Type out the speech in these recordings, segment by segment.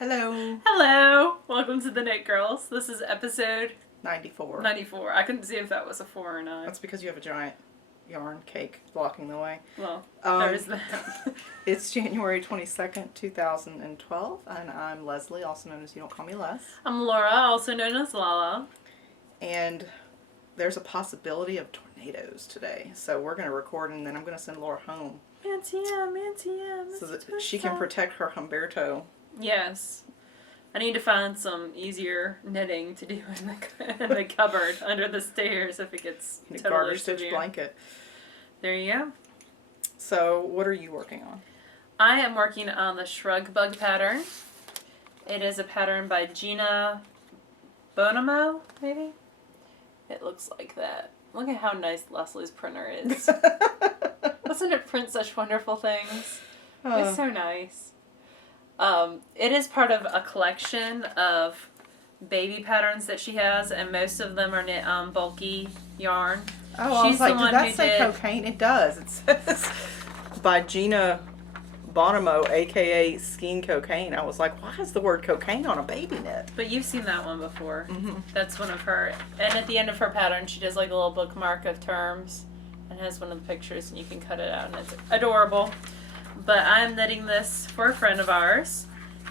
Hello. Hello. Welcome to the TheKnitGirlls. This is episode 94. 94. I couldn't see if that was a 4 or not. That's because you have a giant yarn cake blocking the way. Well, there's that. It's January 22nd, 2012, and I'm Leslie, also known as You Don't Call Me Les. I'm Laura, also known as Lala. And there's a possibility of tornadoes today, so we're going to record and then I'm going to send Laura home. Antium. So that she can protect her Humberto. Yes. I need to find some easier knitting to do in the cupboard under the stairs if it gets A totally garter stitch severe. blanket. There you go. So what are you working on? I am working on the Shrug Bug pattern. It is a pattern by Gina Bonamo, maybe? It looks like that. Look at how nice Leslie's printer is. Doesn't it print such wonderful things? It's so nice. It is part of a collection of baby patterns that she has, and most of them are knit on bulky yarn. Oh, I was like, did that say cocaine? It does. It says by Gina Bonamo, a.k.a. Skein Cocaine. I was like, why is the word cocaine on a baby knit? But you've seen that one before. Mm-hmm. That's one of her. And at the end of her pattern, she does like a little bookmark of terms and has one of the pictures, and you can cut it out, and it's adorable. But I'm knitting this for a friend of ours,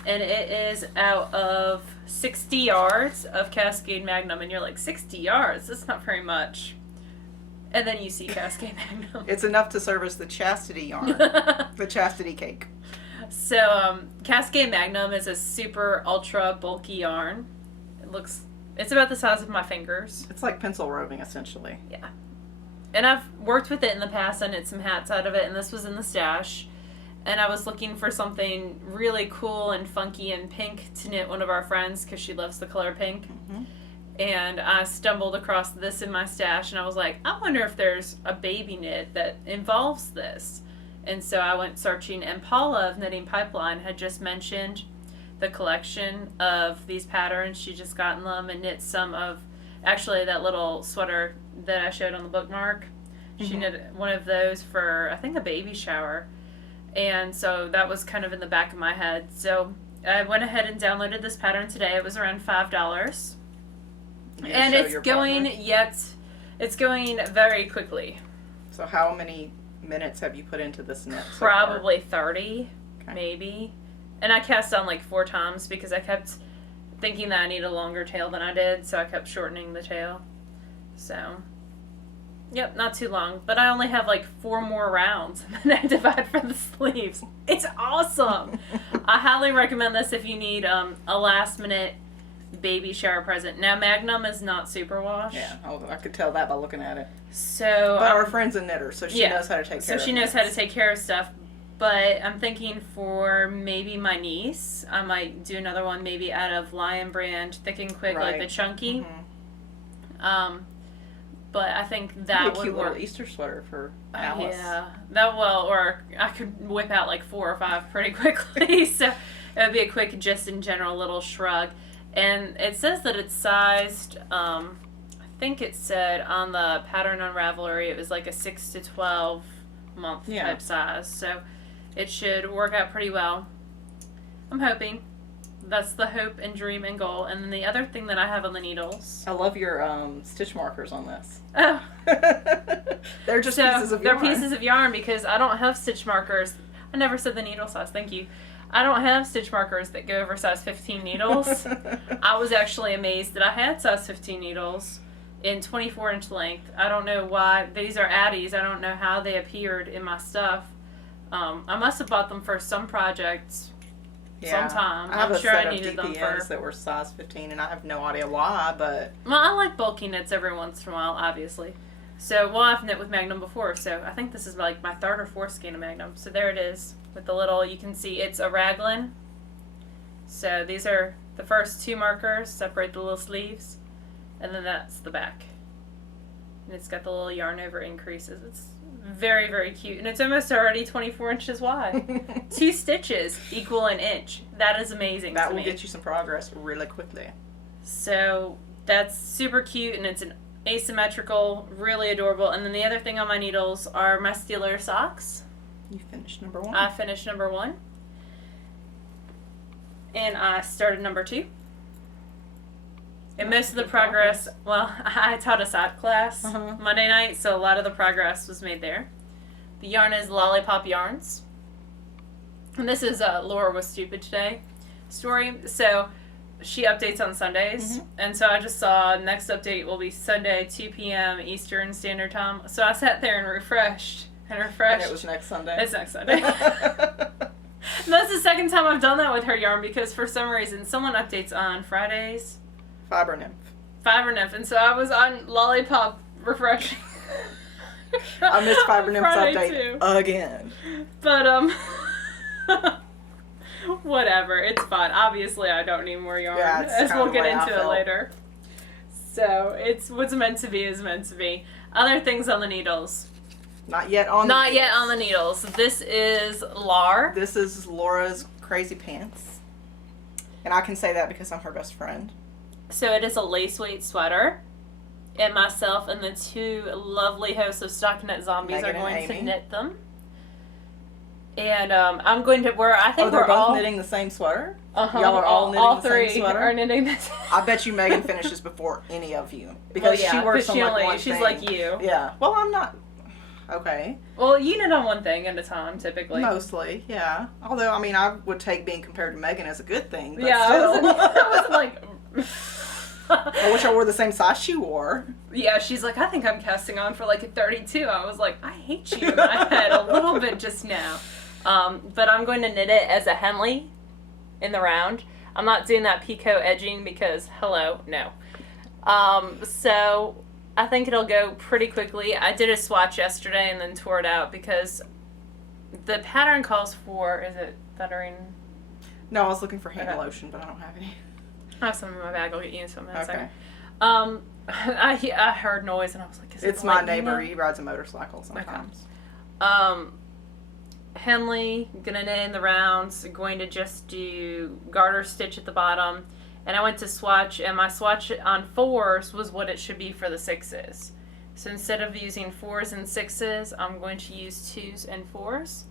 and it is out of 60 yards of Cascade Magnum, and you're like, 60 yards? That's not very much. And then you see Cascade Magnum. It's enough to service the Chastity yarn, the Chastity cake. So, Cascade Magnum is a super ultra bulky yarn. It's about the size of my fingers. It's like pencil roving, essentially. Yeah. And I've worked with it in the past. I knit some hats out of it, and this was in the stash. And I was looking for something really cool and funky and pink to knit one of our friends because she loves the color pink. Mm-hmm. And I stumbled across this in my stash, and I was like, I wonder if there's a baby knit that involves this. And so I went searching, and Paula of Knitting Pipeline had just mentioned the collection of these patterns. She just gotten them and knit some of, actually, that little sweater that I showed on the bookmark. She knit one of those for, I think, a baby shower. And so that was kind of in the back of my head. So I went ahead and downloaded this pattern today. It was around $5. And it's going very quickly. So how many minutes have you put into this knit so Probably 30, Okay. maybe. And I cast on like 4 times because I kept thinking that I need a longer tail than I did, so I kept shortening the tail. So, yep, not too long. But I only have like 4 more rounds, and then I divide for the sleeves. It's awesome! I highly recommend this if you need a last-minute baby shower present. Now, Magnum is not superwash. Yeah, I could tell that by looking at it. So, but our friend's a knitter, so she knows how to take care of it. So she knows how to take care of stuff. But I'm thinking for maybe my niece, I might do another one maybe out of Lion Brand Thick and Quick, like the chunky. Mm-hmm. But I think that would be a cute work. little Easter sweater for Alice. Yeah, or I could whip out like 4 or 5 pretty quickly. So it would be a quick, just in general, little shrug. And it says that it's sized, I think it said on the pattern Unravelry, it was like a 6 to 12 month type size. So it should work out pretty well. I'm hoping. That's the hope and dream and goal. And then the other thing that I have on the needles. I love your stitch markers on this. Oh. They're just pieces of yarn. They're pieces of yarn because I don't have stitch markers. I never said the needle size. Thank you. I don't have stitch markers that go over size 15 needles. I was actually amazed that I had size 15 needles in 24-inch length. I don't know why. These are Addies. I don't know how they appeared in my stuff. I must have bought them for some projects sometime. I'm sure I needed them for that were size 15, and I have no idea why, but... Well, I like bulky knits every once in a while, obviously. So, I've knit with Magnum before, so I think this is like my 3rd or 4th skein of Magnum. So there it is. With the little, you can see it's a raglan. So these are the first 2 markers, separate the little sleeves, and then that's the back. And it's got the little yarn over increases. It's very, very cute. And it's almost already 24 inches wide. 2 stitches equal an inch. That is amazing. That will get you some progress really quickly. So that's super cute, and it's an asymmetrical, really adorable. And then the other thing on my needles are my Steeler socks. You finished number 1. I finished number 1. and I started number 2. And most of the progress, well, I taught a side class Monday night, so a lot of the progress was made there. The yarn is Lollipop Yarns. And this is Laura Was Stupid Today story. So she updates on Sundays. And so I just saw next update will be Sunday, 2 p.m. Eastern Standard Time. So I sat there and refreshed. And it was next Sunday. It's next Sunday. That's the second time I've done that with her yarn because for some reason someone updates on Fridays. Fiber Nymph. And so I was on Lollipop refreshing. I missed Fiber Nymph's update too. Again. But, whatever. It's fine. Obviously, I don't need more yarn, as we'll get into it later. So, it's what's meant to be is meant to be. Other things on the needles. Not yet on the needles. This is Lar. This is Laura's Crazy Pants. And I can say that because I'm her best friend. So it is a lace weight sweater. And myself and the 2 lovely hosts of Stockinette Zombies Megan are going and to Amy. knit them. And I'm going to I think they're we're both all knitting the same sweater? Uh-huh. Y'all are all knitting the same 3 sweater? are knitting this. I bet you Megan finishes before any of you. Because she works on one she's thing. like you. Yeah. Well, I'm not. Okay. Well, you knit on one thing at a time, typically. Mostly, yeah. Although, I mean, I would take being compared to Megan as a good thing, but yeah, still. I wasn't like... I wish I wore the same size she wore. Yeah, she's like, I think I'm casting on for like a 32. I was like, I hate you in my head a little bit just now. But I'm going to knit it as a Henley in the round. I'm not doing that picot edging because, hello, no. So I think it'll go pretty quickly. I did a swatch yesterday and then tore it out because the pattern calls for, is it feathering? No, I was looking for hand lotion, but I don't have any. I have some in my bag. I'll get you some in a second. Okay. I heard noise and I was like, is it It's my neighbor. He rides a motorcycle sometimes. Okay. Henley, gonna knit in the rounds, going to just do garter stitch at the bottom. And I went to swatch, and my swatch on 4s was what it should be for the 6s. So instead of using 4s and 6s, I'm going to use 2s and 4s.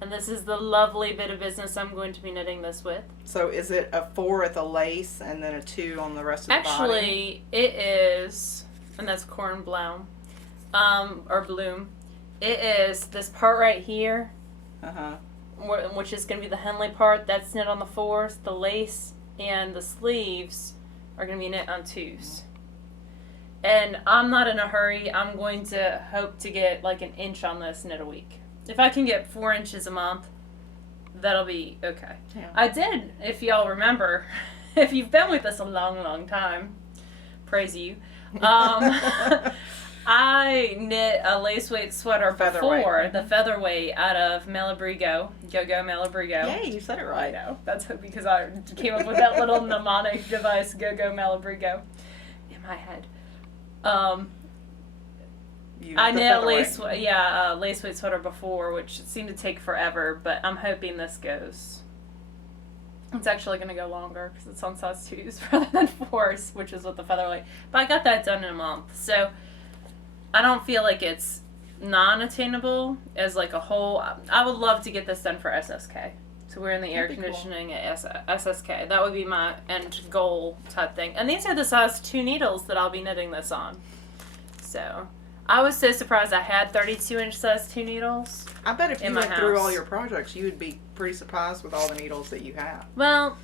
And this is the lovely bit of business I'm going to be knitting this with. So is it a 4 at the lace and then a 2 on the rest of the body? Actually, it is, and that's corn bloom, or bloom. It is this part right here, which is going to be the Henley part. That's knit on the 4s. The lace and the sleeves are going to be knit on 2s. And I'm not in a hurry. I'm going to hope to get like an inch on this knit a week. If I can get 4 inches a month, that'll be okay. Yeah. I did, if y'all remember, if you've been with us a long, long time, praise you. I knit a lace weight sweater before, the featherweight, out of Malabrigo, Go-Go Malabrigo. Yay, you said it right. I know. That's because I came up with that little mnemonic device, Go-Go Malabrigo, in my head. I knit a lace weight sweater before, which seemed to take forever, but I'm hoping this goes. It's actually going to go longer because it's on size 2s rather than 4s, which is what the featherweight. But I got that done in a month, so I don't feel like it's non-attainable as like a whole. I would love to get this done for SSK. So we're in the air conditioning at SSK. That would be my end goal type thing. And these are the size 2 needles that I'll be knitting this on. So I was so surprised I had 32-inch size 2 needles. I bet if you went through all your projects, you would be pretty surprised with all the needles that you have. Well,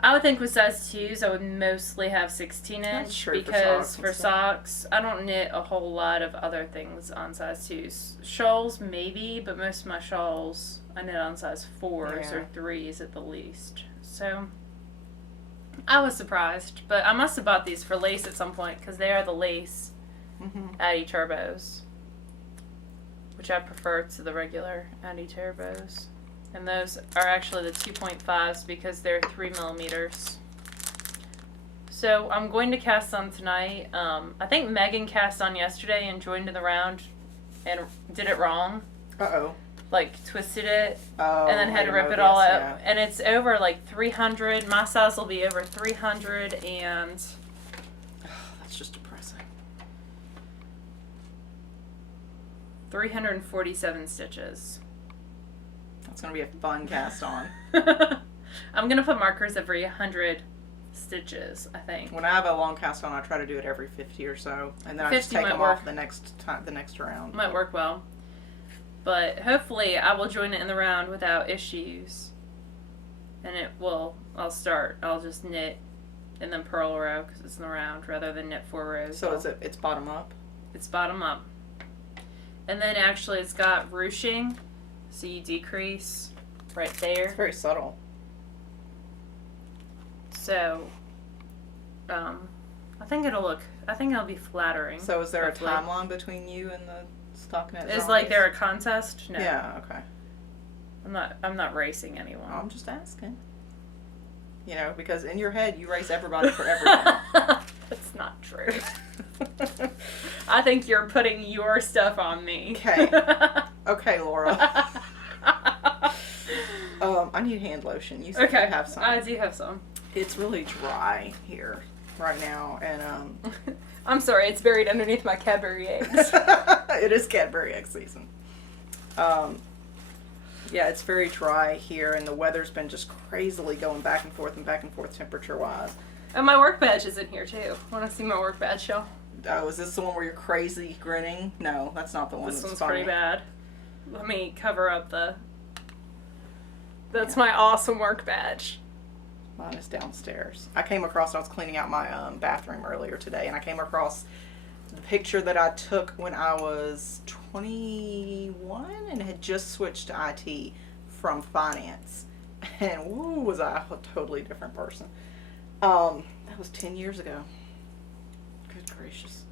I would think with size 2s, I would mostly have 16-inch because for socks, I don't knit a whole lot of other things on size 2s. Shawls, maybe, but most of my shawls I knit on size 4s or 3s at the least. So I was surprised, but I must have bought these for lace at some point because they are the lace Addy Turbos, which I prefer to the regular Addy Turbos. And those are actually the 2.5s because they're 3 millimeters. So I'm going to cast on tonight. I think Megan cast on yesterday and joined in the round and did it wrong. Uh-oh. Like twisted it and then had to rip it all out. Yeah. And it's over like 300. My size will be over 300 and... that's just depressing. 347 stitches. It's going to be a fun cast on. I'm going to put markers every 100 stitches, I think. When I have a long cast on, I try to do it every 50 or so, and then I just take them off the next round. Might work well. But hopefully I will join it in the round without issues. And I'll just knit and then purl a row because it's in the round rather than knit 4 rows. So it's bottom up? It's bottom up. And then actually it's got ruching, so you decrease right there. It's very subtle. So, I think it'll be flattering. So is there hopefully a timeline between you and the stockinette? Is like there a contest? No. Yeah, okay. I'm not racing anyone. I'm just asking. You know, because in your head you race everybody for everything. That's not true. I think you're putting your stuff on me. Okay. Okay, Laura. I need hand lotion. You said you have some. I do have some. It's really dry here right now, and I'm sorry, it's buried underneath my Cadbury eggs. It is Cadbury egg season. Yeah, it's very dry here, and the weather's been just crazily going back and forth temperature-wise. And my work badge is in here, too. Want to see my work badge, y'all? Oh, is this the one where you're crazy grinning? No, that's not the one. This one's pretty bad. Let me cover up the... That's my awesome work badge. Mine is downstairs. I was cleaning out my bathroom earlier today, and I came across the picture that I took when I was 21 and had just switched to IT from finance. And woo, was I a totally different person. That was 10 years ago. Good gracious.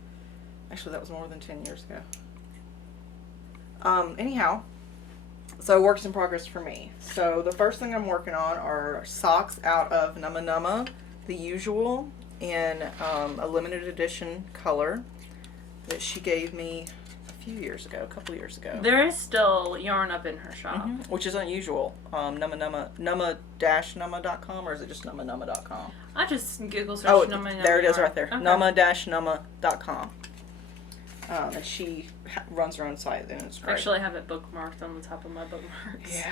Actually, that was more than 10 years ago. Anyhow, so works in progress for me. So the first thing I'm working on are socks out of Numma Numma, the usual, in a limited edition color that she gave me a couple years ago. There is still yarn up in her shop. Mm-hmm. Which is unusual. Numma-numma.com, or is it just numma-numma.com? I just Google search Numma Numma. There it is right there. Okay. Numma-numma.com. And she runs her own site, and it's great. Actually, I have it bookmarked on the top of my bookmarks.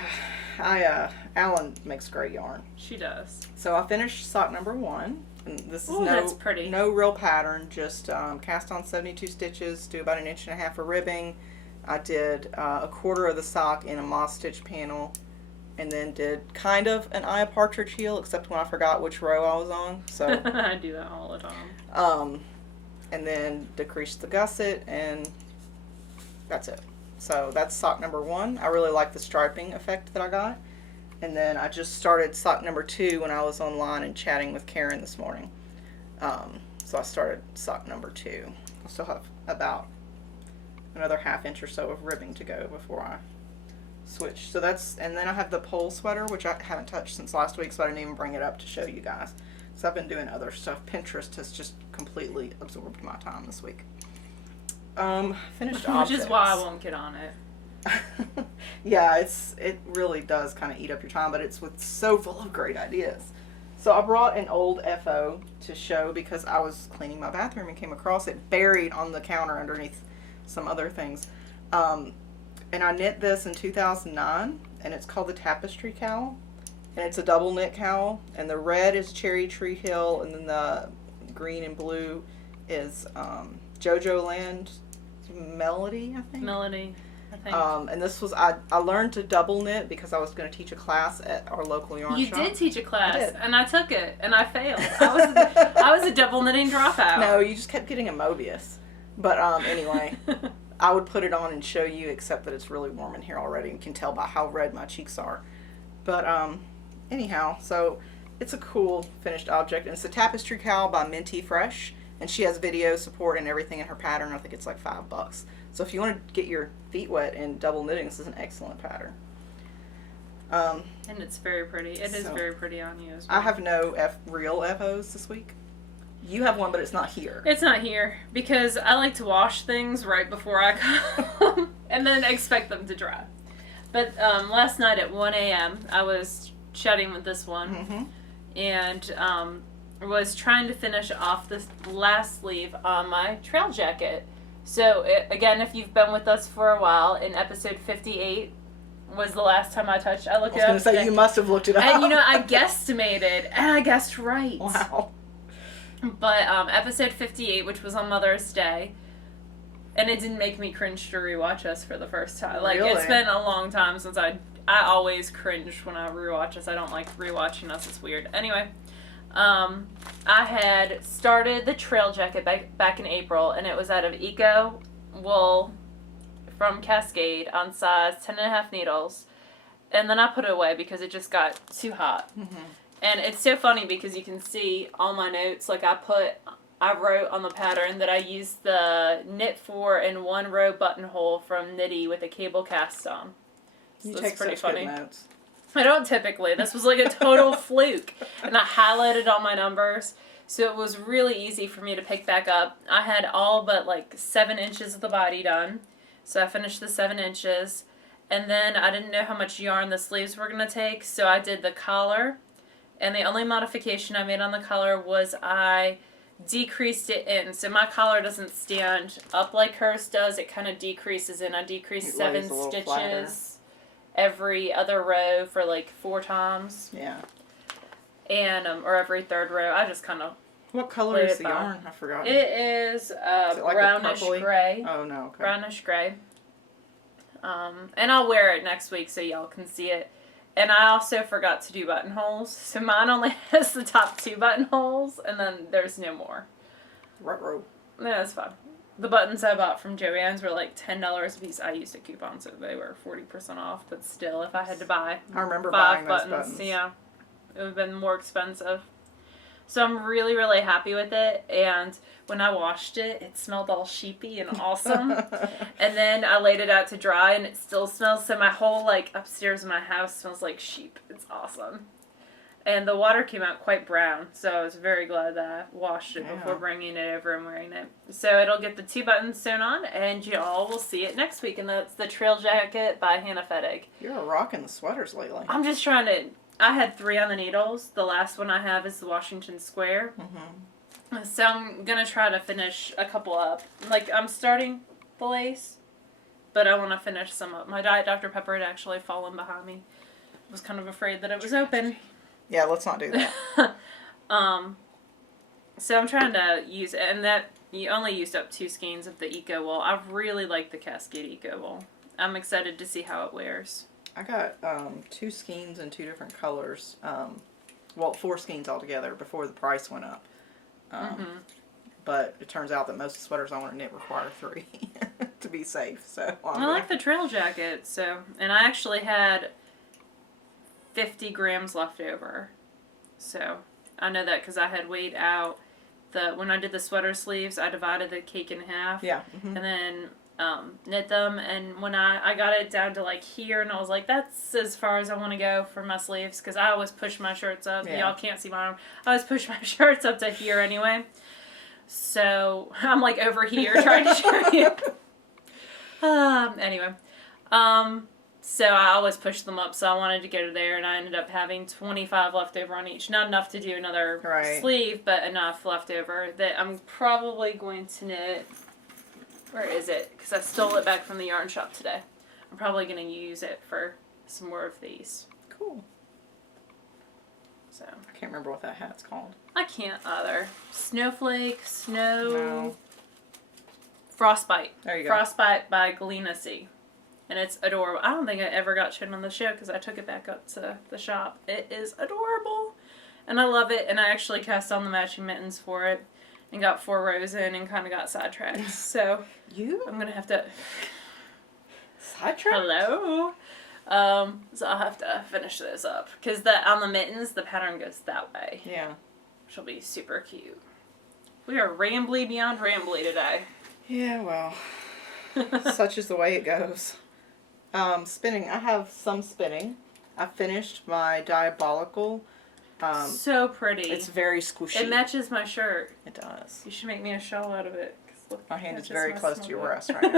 Yeah. Alan makes great yarn. She does. So I finished sock number 1. And this is that's pretty. No real pattern, just cast on 72 stitches, do about 1.5 inches of ribbing. I did a quarter of the sock in a moss stitch panel, and then did kind of an eye of partridge heel, except when I forgot which row I was on. So I do that all the time. And then decreased the gusset, and that's it. So that's sock number 1. I really like the striping effect that I got. And then I just started sock number 2 when I was online and chatting with Karen this morning. So I started sock number 2. I still have about another 1/2 inch or so of ribbing to go before I switch. So and then I have the pole sweater, which I haven't touched since last week, so I didn't even bring it up to show you guys. So I've been doing other stuff. Pinterest has just completely absorbed my time this week. Finished objects. Which is why I won't get on it. Yeah, it really does kind of eat up your time, but it's so full of great ideas. So I brought an old FO to show because I was cleaning my bathroom and came across it buried on the counter underneath some other things. And I knit this in 2009, and it's called the Tapestry Cowl. And it's a double knit cowl, and the red is Cherry Tree Hill, and then the green and blue is Jojo Land Melody, I think. Melody, I think. And this was, I learned to double knit because I was going to teach a class at our local yarn shop. You did teach a class, and I took it, and I failed. I was a double knitting dropout. No, you just kept getting a Mobius. But anyway, I would put it on and show you, except that it's really warm in here already, and you can tell by how red my cheeks are. But anyhow, so it's a cool finished object, and it's a Tapestry Cowl by Minty Fresh, and she has video support and everything in her pattern. I think it's like $5. So if you want to get your feet wet in double knitting, this is an excellent pattern. And it's very pretty. It is very pretty on you as well. I have no real FOs this week. You have one, but it's not here. It's not here because I like to wash things right before I come and then expect them to dry. But last night at 1 a.m. I was chatting with this one and was trying to finish off this last sleeve on my trail jacket. So again, if you've been with us for a while, in episode 58, was the last time I touched. I looked I was it going up to say, today. you must have looked it up. And I guesstimated, and I guessed right. Wow. But episode 58, which was on Mother's Day, and it didn't make me cringe to rewatch us for the first time. Like, Really? it's been a long time since I always cringe when I rewatch us. I don't like rewatching us. It's weird. Anyway, I had started the trail jacket back in April, and it was out of Eco wool from Cascade on size 10.5 needles. And then I put it away because it just got too hot. Mm-hmm. And it's so funny because you can see all my notes. Like, I wrote on the pattern that I used the knit 4 in 1 row buttonhole from Knitty with a cable cast on. So You that's take pretty such funny. good notes. I don't typically. This was like a total fluke. And I highlighted all my numbers. So it was really easy for me to pick back up. I had all but like 7 inches of the body done. So I finished the 7 inches. And then I didn't know how much yarn the sleeves were going to take. So I did the collar. And the only modification I made on the collar was I decreased it in. So my collar doesn't stand up like hers does. It kind of decreases in. I decreased It 7 lays a little stitches flatter. every other row for like 4 times. Yeah. And, or every 3rd row. I just kind of... What color Laid is it the by. yarn? I forgot. It is, Is it like a brownish purpley? gray. Oh, no. Okay. Brownish gray. And I'll wear it next week so y'all can see it. And I also forgot to do buttonholes. So mine only has the top 2 buttonholes, and then there's no more. Ruh-roh. No, that's fine. The buttons I bought from Joann's were like $10 a piece. I used a coupon, so they were 40% off. But still, if I had to buy I remember 5 buying those buttons, buttons. yeah, it would have been more expensive. So I'm really, really happy with it. And when I washed it, it smelled all sheepy and awesome. And then I laid it out to dry, and it still smells. So my whole, like, upstairs in my house smells like sheep. It's awesome. And the water came out quite brown, so I was very glad that I washed it before bringing it over and wearing it. So it'll get the 2 buttons sewn on, and y'all will see it next week. And that's the Trail Jacket by Hannah Fettig. You're rocking the sweaters lately. I'm just trying to... I had 3 on the needles. The last one I have is the Washington Square. Mm-hmm. So I'm going to try to finish a couple up. Like, I'm starting the lace, but I want to finish some up. My Diet Dr. Pepper had actually fallen behind me. I was kind of afraid that it was open. Yeah, let's not do that. So I'm trying to use it, and that you only used up 2 skeins of the Eco Wool. I really like the Cascade Eco Wool. I'm excited to see how it wears. I got 2 skeins in 2 different colors. Well, 4 skeins altogether before the price went up. But it turns out that most of the sweaters I want to knit require 3 to be safe. So I like the trail jacket. So, and I actually had 50 grams left over. So I know that because I had weighed out when I did the sweater sleeves, I divided the cake in half. Yeah. And then knit them, and when I got it down to like here, and I was like, that's as far as I want to go for my sleeves, because I always push my shirts up. Yeah. Y'all can't see my arm. I always push my shirts up to here anyway. So I'm like over here trying to show you. Anyway. So I always push them up, so I wanted to go to there, and I ended up having 25 left over on each. Not enough to do another sleeve, but enough left over that I'm probably going to knit. Where is it? Because I stole it back from the yarn shop today. I'm probably going to use it for some more of these. Cool. So I can't remember what that hat's called. I can't either. Snowflake, Snow... No. Frostbite. There you go. Frostbite by Galena C. And it's adorable. I don't think I ever got shown on the show because I took it back up to the shop. It is adorable. And I love it. And I actually cast on the matching mittens for it. And got 4 rows in and kind of got sidetracked. So I'm going to have to... Sidetracked? Hello? So I'll have to finish those up. Because on the mittens, the pattern goes that way. Yeah. Which will be super cute. We are rambly beyond rambly today. Yeah, well. Such is the way it goes. Spinning. I have some spinning. I finished my Diabolical. So pretty. It's very squishy. It matches my shirt. It does. You should make me a shawl out of it. 'Cause look, My hand is matches very my close to small your book. breast right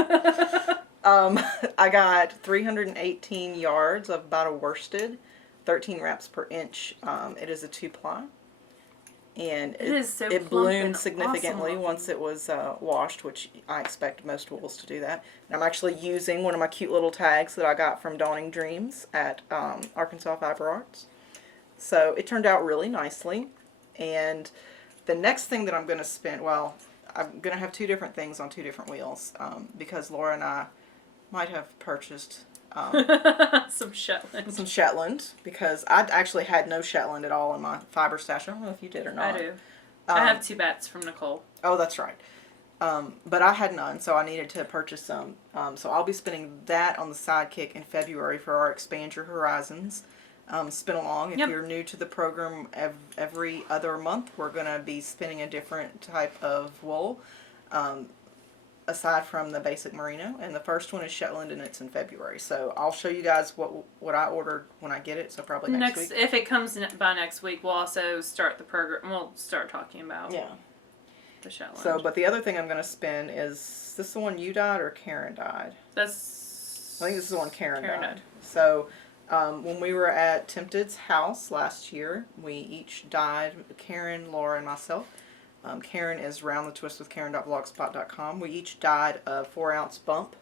now. I got 318 yards of about a worsted, 13 wraps per inch. It is a 2-ply. and It is so it plump bloomed and significantly awesome once it was washed, which I expect most wools to do that. And I'm actually using one of my cute little tags that I got from Dawning Dreams at Arkansas Fiber Arts. So it turned out really nicely. And the next thing that I'm going to spin, well, I'm going to have two different things on two different wheels because Laura and I might have purchased some Shetland. some Shetland because I actually had no Shetland at all in my fiber stash. I don't know if you did or not. I do. I have 2 bats from Nicole. Oh, that's right. But I had none, so I needed to purchase some. So I'll be spinning that on the Sidekick in February for our Expand Your Horizons spin along. If you're new to the program, every other month we're going to be spinning a different type of wool. Aside from the basic merino, and the first one is Shetland, and it's in February. So I'll show you guys what I ordered when I get it. So probably next week. If it comes by next week, we'll also start the program. We'll start talking about the Shetland. So, but the other thing I'm going to spin is this the one you dyed or Karen dyed? I think this is the one Karen dyed. So when we were at Tempted's house last year, we each dyed, Karen, Laura, and myself. Karen is roundthetwistwithkaren.blogspot.com. We each dyed a 4-ounce bump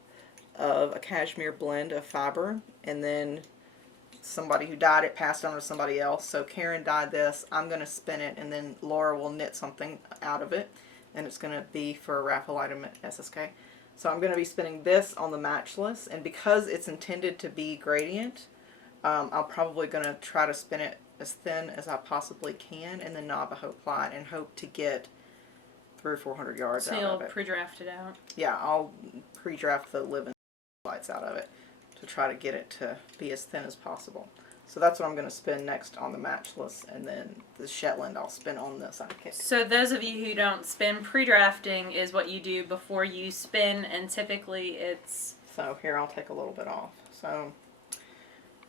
of a cashmere blend of fiber, and then somebody who dyed it passed on to somebody else. So Karen dyed this. I'm going to spin it, and then Laura will knit something out of it, and it's going to be for a raffle item at SSK. So I'm going to be spinning this on the Matchless, and because it's intended to be gradient, I'm probably going to try to spin it as thin as I possibly can in the Navajo plait and hope to get 300 or 400 yards out of it. So you'll pre-draft it out? Yeah, I'll pre-draft the living lights out of it to try to get it to be as thin as possible. So that's what I'm going to spin next on the Matchless, and then the Shetland I'll spin on the Sidekick. So those of you who don't spin, pre-drafting is what you do before you spin, and typically it's... So here, I'll take a little bit off. So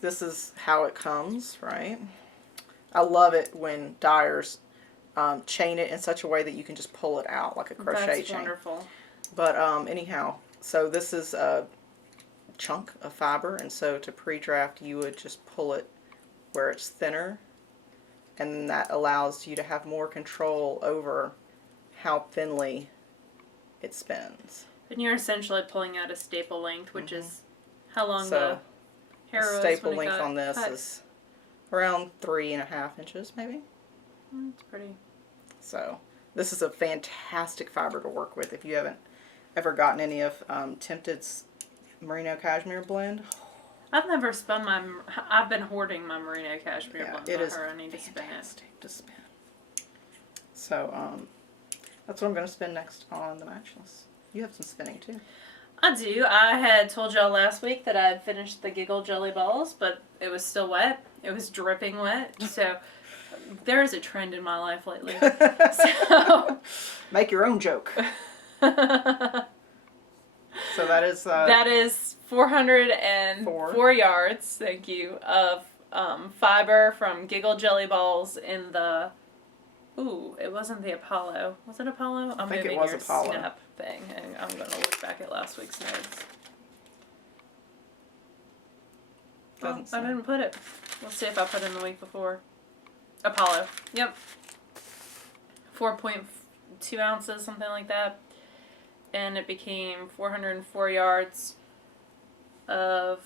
this is how it comes, right? I love it when dyers chain it in such a way that you can just pull it out like a crochet chain. That's wonderful. But anyhow, so this is a chunk of fiber, and so to pre-draft you would just pull it where it's thinner, and that allows you to have more control over how thinly it spins. And you're essentially pulling out a staple length, which is how long So the hair was staple when it length got on this cut. is around 3.5 inches maybe. It's pretty. So this is a fantastic fiber to work with if you haven't ever gotten any of Tempted's merino cashmere blend. I've never spun my... I've been hoarding my merino cashmere Yeah, blend it by is her. I need to spin it. fantastic to spin. So that's what I'm going to spin next on the Matchless. You have some spinning too. I do. I had told y'all last week that I had finished the Giggle jelly balls, but it was still wet. It was dripping wet. So there is a trend in my life lately. So Make your own joke. So that is 404 yards, thank you, of fiber from Giggle jelly balls in the... Ooh, it wasn't the Apollo. Was it Apollo? I think it was Apollo. Snap thing, and I'm going to look back at last week's notes. Oh, I didn't put it. Let's see if I put it in the week before. Apollo. Yep. 4.2 ounces, something like that. And it became 404 yards of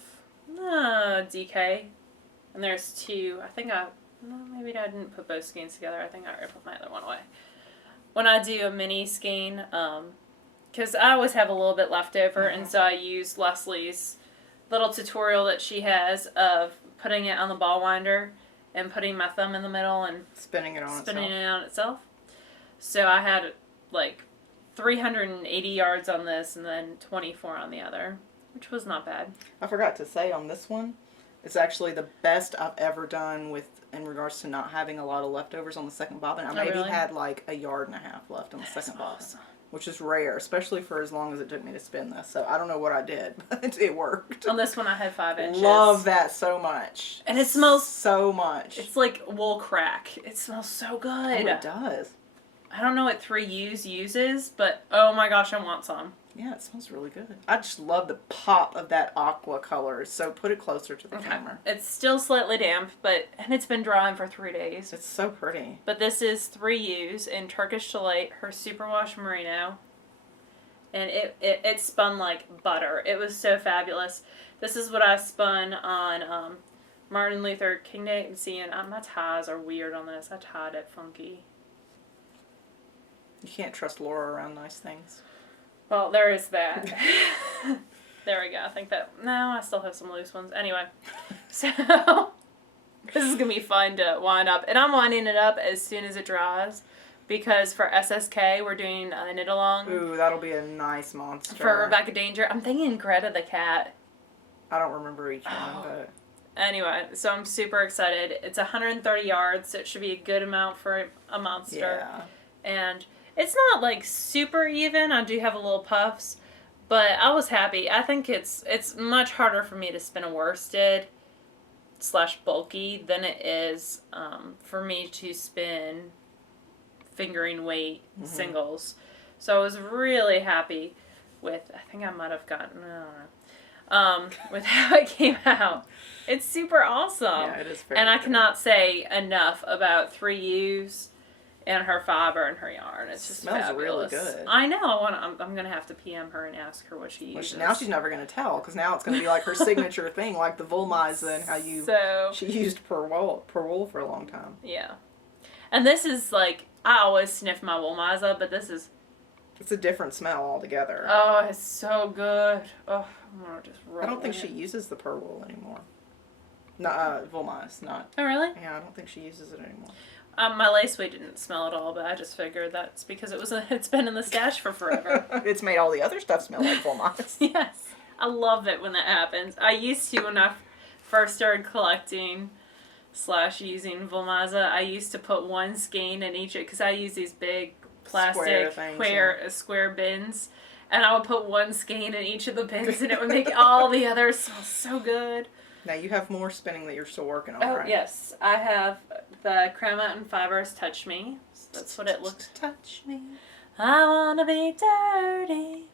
DK. And there's 2. I think maybe I didn't put both skeins together. I think I already put my other one away. When I do a mini skein, because I always have a little bit left over, and so I use Leslie's little tutorial that she has of putting it on the ball winder and putting my thumb in the middle and spinning it on itself. So I had like 380 yards on this and then 24 on the other, which was not bad. I forgot to say on this one, it's actually the best I've ever done in regards to not having a lot of leftovers on the second bobbin. I maybe had like 1.5 yards left on the second bobbin, which is rare, especially for as long as it took me to spin this. So I don't know what I did, but it worked. On this one I had 5 inches. Love that so much. And it smells so much. It's like wool crack. It smells so good. Oh, it does. I don't know what 3U's uses, but oh my gosh, I want some. Yeah, it smells really good. I just love the pop of that aqua color. So put it closer to the camera. It's still slightly damp, and it's been drying for 3 days. It's so pretty. But this is 3 U's in Turkish Delight, her superwash merino. And it spun like butter. It was so fabulous. This is what I spun on Martin Luther King Day. And seeing, my ties are weird on this. I tied it funky. You can't trust Laura around nice things. Well, there is that. There we go. I think that... No, I still have some loose ones. Anyway. So, this is going to be fun to wind up. And I'm winding it up as soon as it dries. Because for SSK, we're doing a knit-along. Ooh, that'll be a nice monster. For Rebecca Danger. I'm thinking Greta the cat. I don't remember each one, but... Anyway, so I'm super excited. It's 130 yards, so it should be a good amount for a monster. Yeah. And it's not, like, super even. I do have a little puffs. But I was happy. I think it's much harder for me to spin a worsted / bulky than it is for me to spin fingering weight singles. So I was really happy with, I think I might have gotten, I don't know, with how it came out. It's super awesome. Yeah, it is very And I good. cannot say enough about 3 U's and her fiber and her yarn. It's just smells fabulous. really good. I know. I'm going to have to PM her and ask her what she uses. Now she's never going to tell, because now it's going to be like her signature thing, like the Volmiza and how she used per wool for a long time. Yeah. And this is like, I always sniff my Volmiza, but this is... It's a different smell altogether. Oh, it's so good. Oh, I'm going to just roll I don't think in she it. uses the per wool anymore. No, Volmiza, not. Oh, really? Yeah, I don't think she uses it anymore. My lace weight didn't smell at all, but I just figured that's because it's been in the stash for forever. It's made all the other stuff smell like Volmiza. Yes. I love it when that happens. I used to, when I first started collecting / using Volmiza, I used to put 1 skein in each, because I use these big plastic square bins, and I would put 1 skein in each of the bins, and it would make all the others smell so good. Now you have more spinning that you're still working on, Oh, right? yes. I have the Crown Mountain Fibers Touch Me. So that's what it looks. Touch me. I wanna be dirty.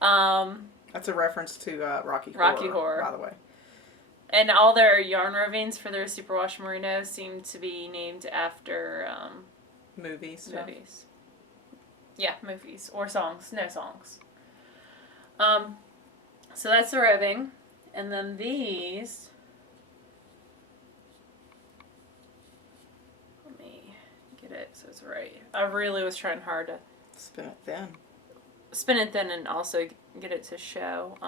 That's a reference to Rocky Horror, by the way. And all their yarn rovings for their superwash merino seem to be named after Movies. movies. Yeah, movies or songs. No songs. So that's the roving, and then these. Let me get it so it's right. I really was trying hard to Spin it thin. spin it thin and also get it to show.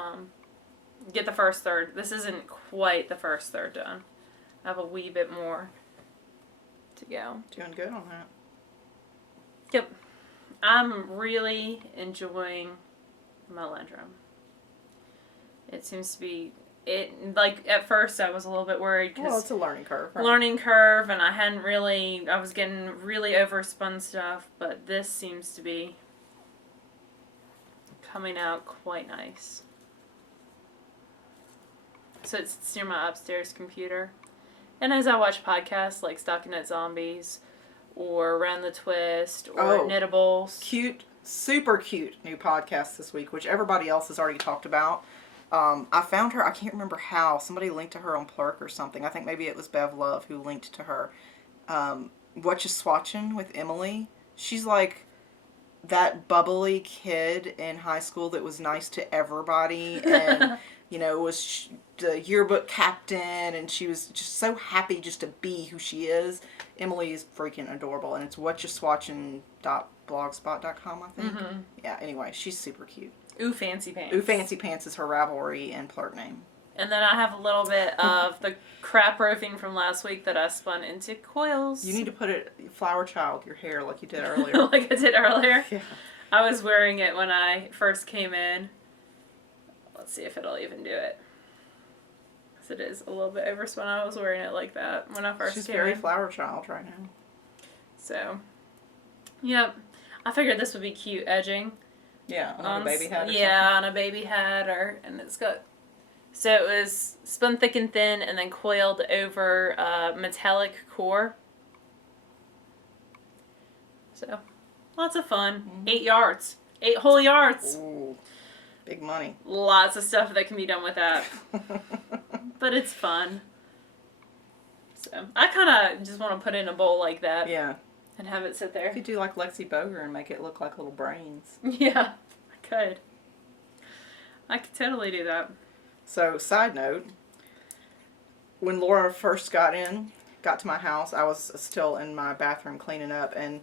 Get the first third. This isn't quite the first third done. I have a wee bit more to go. Doing good on that. Yep. I'm really enjoying my Lendrum. It seems to be, like, at first I was a little bit worried Well, because it's a learning curve. Right? learning curve, and I was getting really overspun stuff, but this seems to be coming out quite nice. So it's near my upstairs computer. And as I watch podcasts like Stockinette Zombies or Around the Twist or Knittables. Cute, super cute new podcast this week, which everybody else has already talked about. I found her, I can't remember how. Somebody linked to her on Plurk or something. I think maybe it was Bev Love who linked to her. What You Swatchin' with Emily. She's like that bubbly kid in high school that was nice to everybody and, was the yearbook captain, and she was just so happy just to be who she is. Emily is freaking adorable, and it's whatyouswatchin.blogspot.com, I think. Mm-hmm. Yeah, anyway, she's super cute. Ooh, Fancy Pants. Ooh, Fancy Pants is her Ravelry and Plurk name. And then I have a little bit of the crap roofing from last week that I spun into coils. You need to put it, Flower Child, your hair like you did earlier. Like I did earlier? Yeah. I was wearing it when I first came in. Let's see if it'll even do it. Because it is a little bit overspun. I was wearing it like that when I first She's came very in. Flower Child right now. So, yep. I figured this would be cute edging. Yeah, on a baby hat or yeah, on a baby hat, and it's got... So it was spun thick and thin and then coiled over metallic core. So, lots of fun. 8 yards. 8 whole yards. Ooh, big money. Lots of stuff that can be done with that. But it's fun. So I kind of just want to put it in a bowl like that. Yeah. And have it sit You there. could do like Lexi Boger and make it look like little brains. Yeah, I could. I could totally do that. So, side note, when Laura first got to my house, I was still in my bathroom cleaning up, and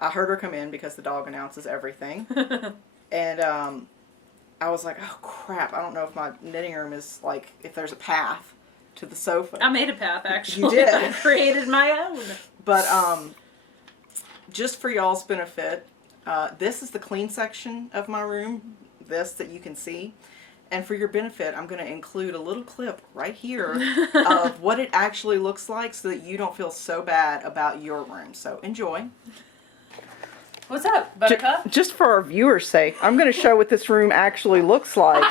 I heard her come in because the dog announces everything. And I was like, oh crap, I don't know if my knitting room is like, if there's a path to the sofa. I made a path, actually. You did. I created my own. But just for y'all's benefit, this is the clean section of my room, this that you can see. And for your benefit, I'm going to include a little clip right here of what it actually looks like so that you don't feel so bad about your room. So enjoy. What's up, Buttercup? Just for our viewers' sake, I'm going to show what this room actually looks like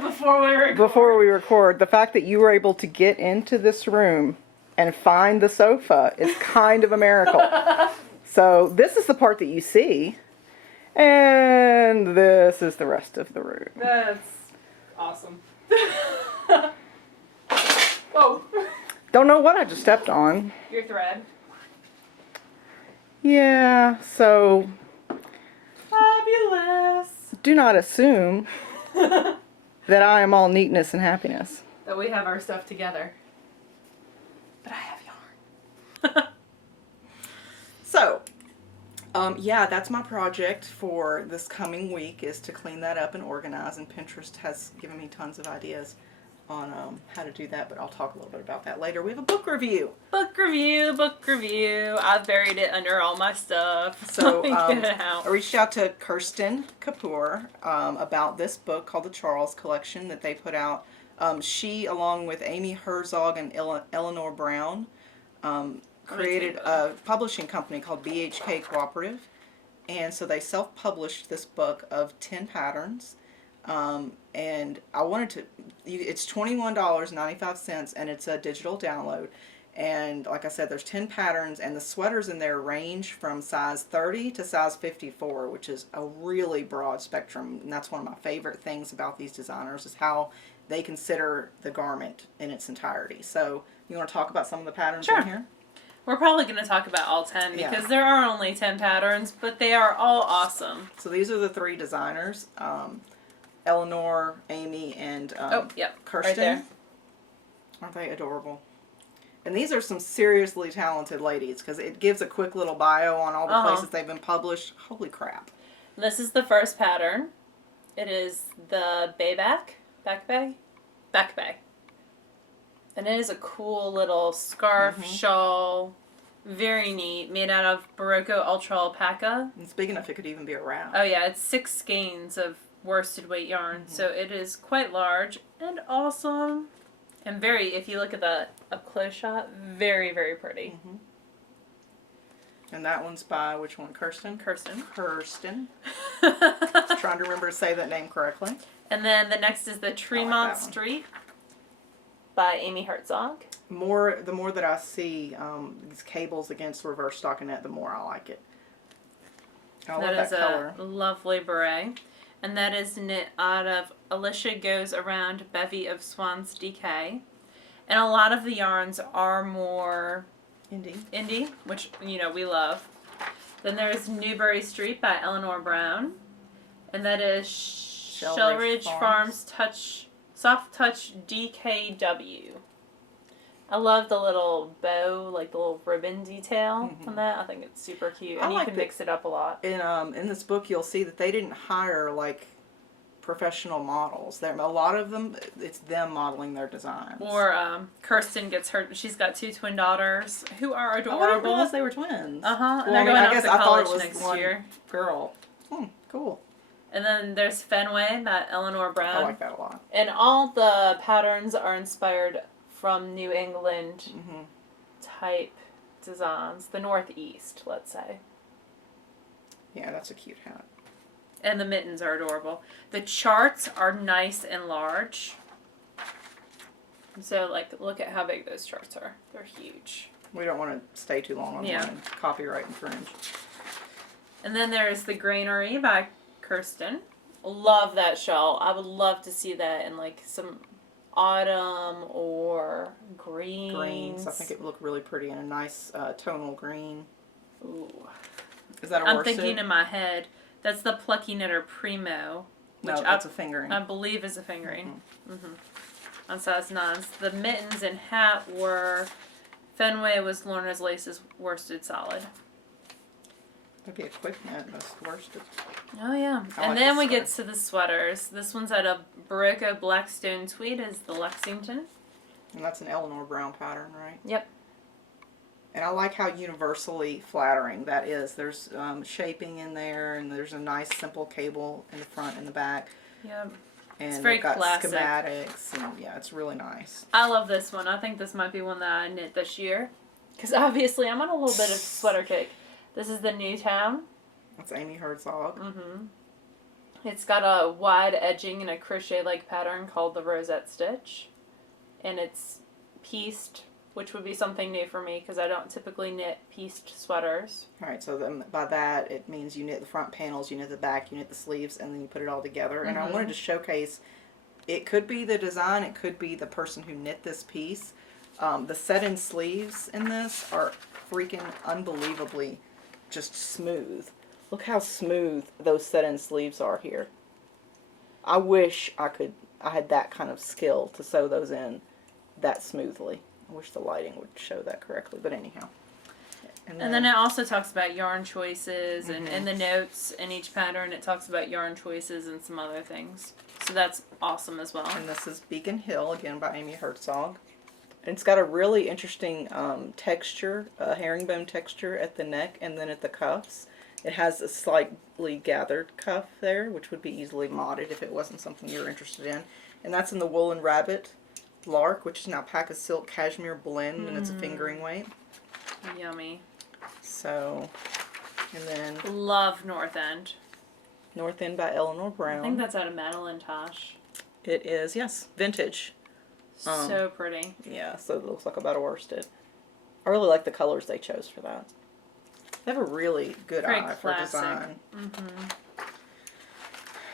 Before we record. The fact that you were able to get into this room and find the sofa is kind of a miracle. So this is the part that you see. And this is the rest of the room. That's awesome. Whoa. Don't know what I just stepped on. Your thread. Yeah, so Fabulous. do not assume that I am all neatness and happiness. That we have our stuff together. But I have yarn. So, yeah, that's my project for this coming week, is to clean that up and organize, and Pinterest has given me tons of ideas on how to do that, but I'll talk a little bit about that later. We have a book review. Book review. I've buried it under all my stuff. So Get it out. I reached out to Kirsten Kapoor about this book called The Charles Collection that they put out. She, along with Amy Herzog and Eleanor Brown, created a publishing company called BHK Cooperative. And so they self-published this book of 10 patterns. And I wanted to, it's $21.95, and it's a digital download. And like I said, there's 10 patterns, and the sweaters in there range from size 30 to size 54, which is a really broad spectrum. And that's one of my favorite things about these designers, is how they consider the garment in its entirety. So you want to talk about some of the patterns in here? We're probably going to talk about all 10 because Yeah. there are only 10 patterns, but they are all awesome. So these are the 3 designers, Eleanor, Amy, and Kirsten. Right there. Aren't they adorable? And these are some seriously talented ladies, because it gives a quick little bio on all the places they've been published. Holy crap. This is the first pattern. It is the back bay. And it is a cool little scarf, shawl, very neat, made out of Barocco Ultra Alpaca. It's big enough it could even be a wrap. Oh yeah, it's 6 skeins of worsted weight yarn, so it is quite large and awesome. And very, if you look at the up close shot, very, very pretty. And that one's by which one? Kirsten? Kirsten. Trying to remember to say that name correctly. And then the next is the Tremont Street by Amy Herzog. The more that I see these cables against reverse stockinette, the more I like it. I love that color. A lovely beret. And that is knit out of Alicia Goes Around Bevy of Swan's DK. And a lot of the yarns are more indie, which, we love. Then there's Newbury Street by Eleanor Brown. And that is Shellridge Farms Soft Touch DKW. I love the little bow, like the little ribbon detail on that. I think it's super cute. And you can mix it up a lot. In this book, you'll see that they didn't hire, like, professional models. A lot of them, it's them modeling their designs. Or Kirsten she's got 2 twin daughters who are adorable. I didn't realize they were twins. And they're going off to college next year. Girl. Cool. And then there's Fenway by Eleanor Brown. I like that a lot. And all the patterns are inspired from New England type designs. The Northeast, let's say. Yeah, that's a cute hat. And the mittens are adorable. The charts are nice and large. So, look at how big those charts are. They're huge. We don't want to stay too long on one and copyright infringe. And then there's The Granary by Kirsten. Love that shawl. I would love to see that in like some autumn or greens. I think it would look really pretty in a nice tonal green. Ooh. Is that a I'm worsted? thinking in my head, that's the Plucky Knitter Primo. Which No, that's a fingering. I believe is a fingering. On size 9s. The mittens and hat were Fenway was Lorna's Laces worsted solid. That'd be a quick knit, most worsted. Oh yeah. And like then the we get to the sweaters. This one's out of Barocco Blackstone Tweed is the Lexington. And that's an Eleanor Brown pattern, right? Yep. And I like how universally flattering that is. There's shaping in there, and there's a nice simple cable in the front and the back. Yep. And It's very they've got classic. schematics, and yeah, it's really nice. I love this one. I think this might be one that I knit this year. Because obviously I'm on a little bit of sweater kick. This is the Newtown. That's Amy Herzog. It's got a wide edging and a crochet leg pattern called the rosette stitch. And it's pieced, which would be something new for me because I don't typically knit pieced sweaters. All right, so then by that it means you knit the front panels, you knit the back, you knit the sleeves, and then you put it all together. And I wanted to showcase, it could be the design, it could be the person who knit this piece. The set-in sleeves in this are freaking unbelievably just smooth. Look how smooth those set-in sleeves are here. I wish I had that kind of skill to sew those in that smoothly. I wish the lighting would show that correctly, but anyhow. And then it also talks about yarn choices, and in the notes in each pattern it talks about yarn choices and some other things. So that's awesome as well. And this is Beacon Hill, again by Amy Herzog. And it's got a really interesting texture, a herringbone texture at the neck and then at the cuffs. It has a slightly gathered cuff there, which would be easily modded if it wasn't something you're interested in. And that's in the Woolen Rabbit Lark, which is an alpaca silk cashmere blend, and it's a fingering weight. Yummy. So, and then Love North End. North End by Eleanor Brown. I think that's out of Madeline Tosh. It is, yes, vintage. So pretty. Yeah, so it looks like about a worsted. I really like the colors they chose for that. They have a really good Very eye classic. for design.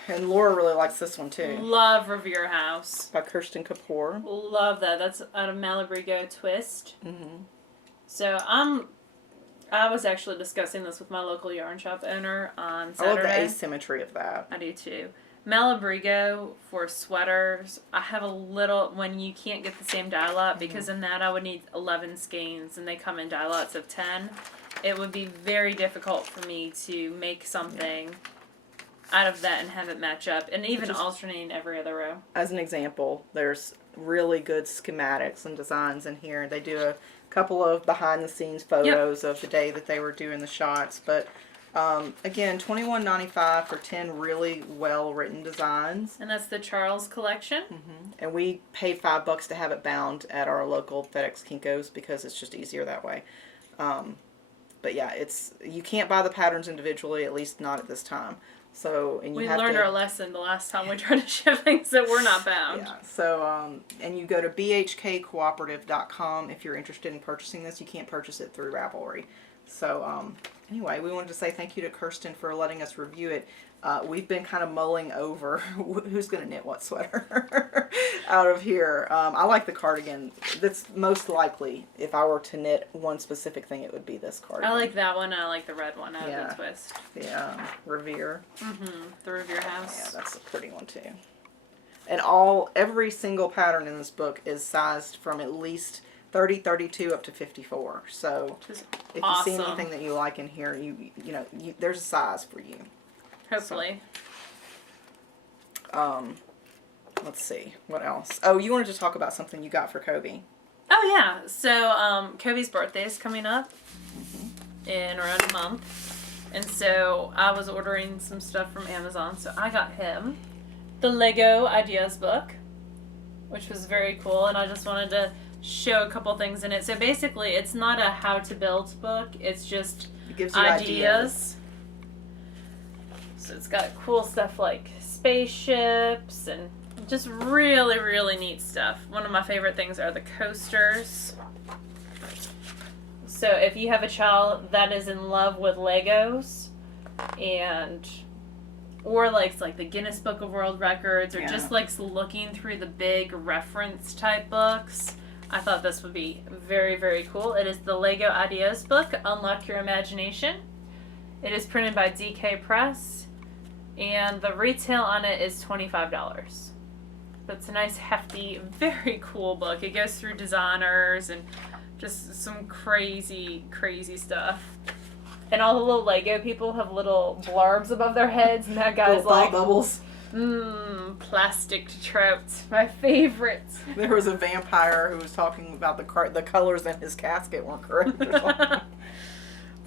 And Laura really likes this one too. Love Revere House. By Kirsten Kapoor. Love that. That's out of Malabrigo Twist. So I was actually discussing this with my local yarn shop owner on Saturday. I love the asymmetry of that. I do too. Malabrigo for sweaters, I have a little, when you can't get the same dye lot, because in that I would need 11 skeins and they come in dye lots of 10. It would be very difficult for me to make something out of that and have it match up, and even alternating every other row. As an example, there's really good schematics and designs in here. They do a couple of behind the scenes photos of the day that they were doing the shots, but again, $21.95 for 10 really well written designs. And that's the Charles collection. And we pay $5 to have it bound at our local FedEx Kinko's because it's just easier that way. But yeah, you can't buy the patterns individually, at least not at this time. So, and We learned our lesson the last time we tried to ship things that were not bound. Yeah, so, and you go to bhkcooperative.com if you're interested in purchasing this. You can't purchase it through Ravelry. So, anyway, we wanted to say thank you to Kirsten for letting us review it. We've been kind of mulling over who's going to knit what sweater out of here. I like the cardigan. That's most likely, if I were to knit one specific thing, it would be this cardigan. I like that one. I like the red one out of the twist. The Revere. The Revere House. Yeah, that's a pretty one too. And every single pattern in this book is sized from at least 30, 32 up to 54. So if you see anything that you like in here, there's a size for you. Hopefully. So, let's see. What else? Oh, you wanted to talk about something you got for Kobe. Oh, yeah. So, Kobe's birthday is coming up in around a month. And so, I was ordering some stuff from Amazon. So, I got him the Lego Ideas book, which was very cool. And I just wanted to show a couple things in it. So, basically, it's not a how-to-build book. It's just It gives you ideas. So it's got cool stuff like spaceships and just really, really neat stuff. One of my favorite things are the coasters. So if you have a child that is in love with Legos and or likes like the Guinness Book of World Records, or Yeah. just likes looking through the big reference type books, I thought this would be very, very cool. It is the Lego Ideas book, Unlock Your Imagination. It is printed by DK Press, and the retail on it is $25. But it's a nice, hefty, very cool book. It goes through designers and just some crazy, crazy stuff. And all the little Lego people have little blurbs above their heads, and that guy's Little like, thought bubbles. plastic trout, my favorite. There was a vampire who was talking about the colors in his casket weren't correct or something.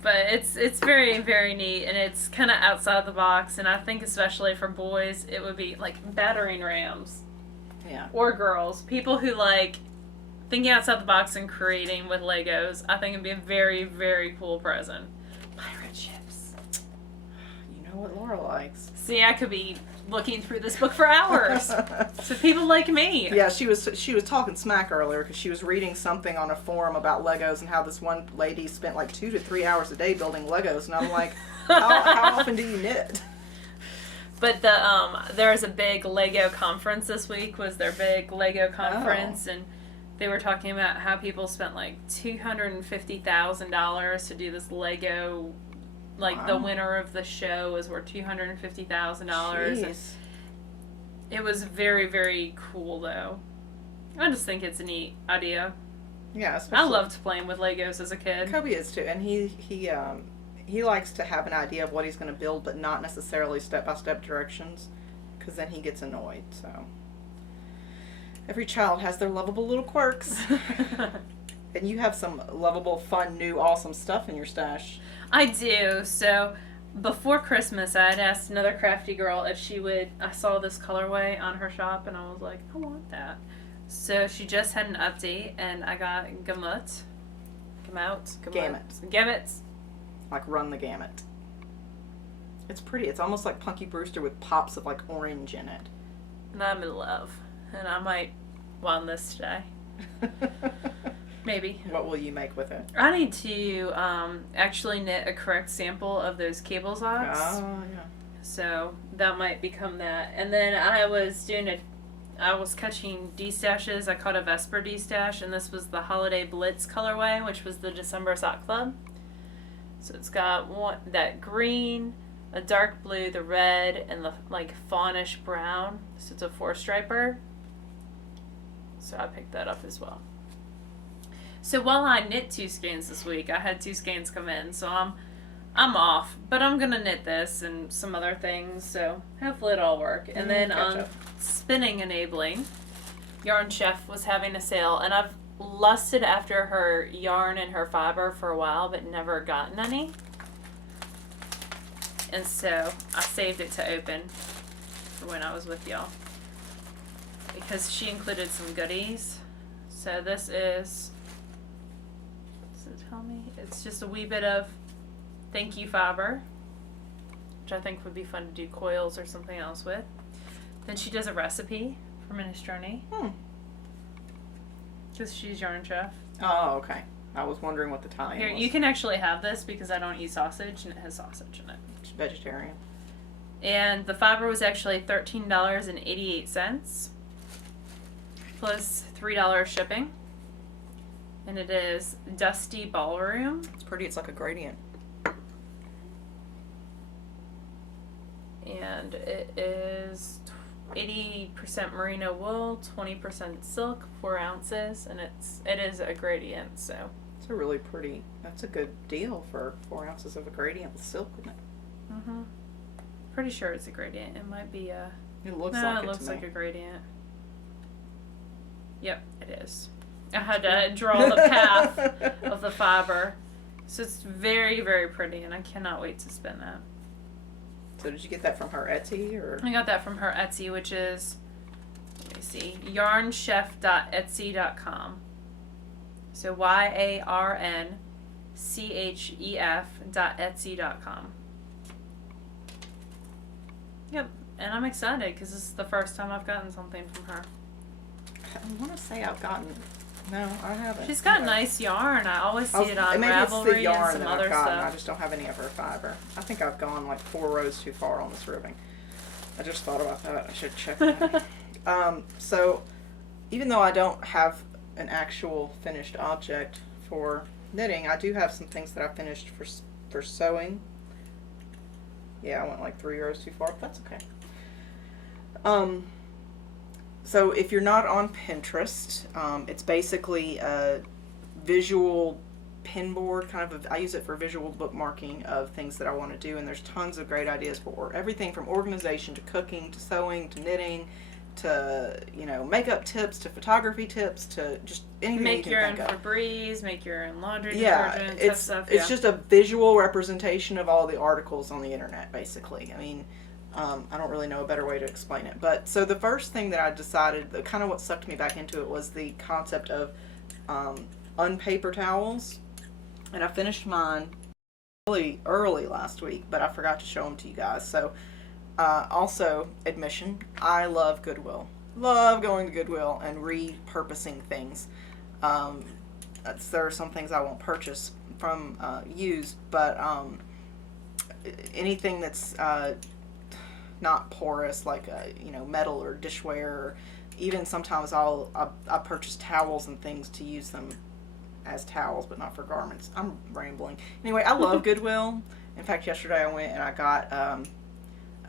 But it's very, very neat, and it's kind of outside the box, and I think especially for boys, it would be like battering rams. Yeah. Or girls. People who like thinking outside the box and creating with Legos, I think it'd be a very, very cool present. Pirate ships. You know what Laura likes. See, I could be looking through this book for hours. So people like me. Yeah, she was talking smack earlier because she was reading something on a forum about Legos and how this one lady spent like 2 to 3 hours a day building Legos, and I'm like, how often do you knit? But there was a big Lego conference this week. Was their big Lego conference, and they were talking about how people spent like $250,000 to do this Lego. Like the winner of the show was worth $250,000. It was very, very cool though. I just think it's a neat idea. Yeah, I loved playing with Legos as a kid. Kobe is too, and he likes to have an idea of what he's going to build, but not necessarily step-by-step directions, because then he gets annoyed. So every child has their lovable little quirks. And you have some lovable, fun, new, awesome stuff in your stash. I do. So before Christmas, I had asked another crafty girl if she would. I saw this colorway on her shop, and I was like, I want that. So she just had an update, and I got Gamut. Like run the gamut. It's pretty. It's almost like Punky Brewster with pops of like orange in it. And I'm in love, and I might want this today. Maybe. What will you make with it? I need to actually knit a correct sample of those cable socks. Oh, yeah. So that might become that. And then I was catching D-stashes. I caught a Vesper D-stash, and this was the Holiday Blitz colorway, which was the December Sock Club. So it's got that green, a dark blue, the red, and the like fawnish brown. So it's a 4-striper. So I picked that up as well. So while I knit 2 skeins this week, I had 2 skeins come in, so I'm off. But I'm gonna knit this and some other things, so hopefully it'll all work. And then on Spinning Enabling, Yarn Chef was having a sale, and I've lusted after her yarn and her fiber for a while, but never gotten any. And so I saved it to open for when I was with y'all, because she included some goodies. So this is. Tell me. It's just a wee bit of thank you fiber, which I think would be fun to do coils or something else with. Then she does a recipe for minestrone. Because she's Yarn Chef. Oh, okay. I was wondering what the tie-in Here, was. you can actually have this because I don't eat sausage, and it has sausage in it. It's vegetarian. And the fiber was actually $13.88 plus $3 shipping. And it is Dusty Ballroom. It's pretty. It's like a gradient. And it is 80% merino wool, 20% silk, 4 ounces, and it is a gradient. So it's a really pretty. That's a good deal for 4 ounces of a gradient with silk in it. Pretty sure it's a gradient. It might be a. It looks no, like it looks to me. like a gradient. Yep, it is. I had to draw the path of the fiber. So it's very, very pretty, and I cannot wait to spin that. So did you get that from her Etsy, or? I got that from her Etsy, which is, let me see, yarnchef.etsy.com. So YARNCHEF.etsy.com. Yep, and I'm excited because this is the first time I've gotten something from her. I want to say I've gotten. No, I haven't. She's got nice yarn. I always see it on maybe Ravelry it's the yarn and some that other I've gotten. stuff. I just don't have any of her fiber. I think I've gone like 4 rows too far on this ribbing. I just thought about that. I should check that. So even though I don't have an actual finished object for knitting, I do have some things that I finished for sewing. Yeah, I went like 3 rows too far, but that's okay. So if you're not on Pinterest, it's basically a visual pin board, I use it for visual bookmarking of things that I want to do, and there's tons of great ideas for everything from organization to cooking to sewing to knitting to, makeup tips to photography tips to just anything you can think of. Make your own Febreze, make your own laundry detergent, stuff. It's just a visual representation of all the articles on the internet, basically. I mean, I don't really know a better way to explain it. But so the first thing that I decided, kind of what sucked me back into it, was the concept of unpaper towels. And I finished mine really early last week, but I forgot to show them to you guys. So also, admission, I love Goodwill. Love going to Goodwill and repurposing things. There are some things I won't purchase from used, but anything that's not porous, like metal or dishware, or even sometimes I purchase towels and things to use them as towels, but not for garments. I'm rambling. Anyway, I love Goodwill. In fact, yesterday I went and I got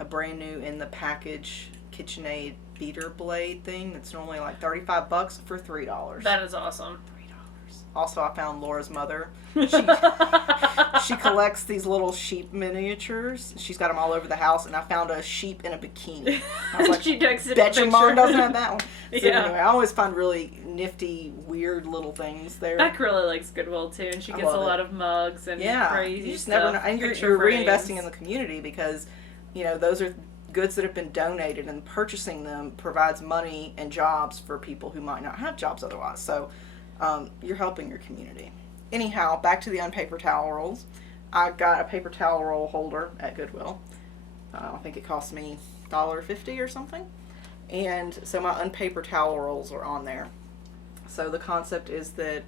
a brand new in the package KitchenAid beater blade thing that's normally like $35 for $3. That is awesome. Also, I found Laura's mother. She collects these little sheep miniatures. She's got them all over the house, and I found a sheep in a bikini. I was like, she texted bet your mom doesn't have that one. So yeah. Anyway, I always find really nifty, weird little things there. Beck really likes Goodwill too, and she gets a lot of mugs and crazy you just stuff. Never know. And you're reinvesting in the community because, those are goods that have been donated, and purchasing them provides money and jobs for people who might not have jobs otherwise. So you're helping your community. Anyhow, back to the unpaper towel rolls. I got a paper towel roll holder at Goodwill. I think it cost me $1.50 or something. And so my unpaper towel rolls are on there. So the concept is that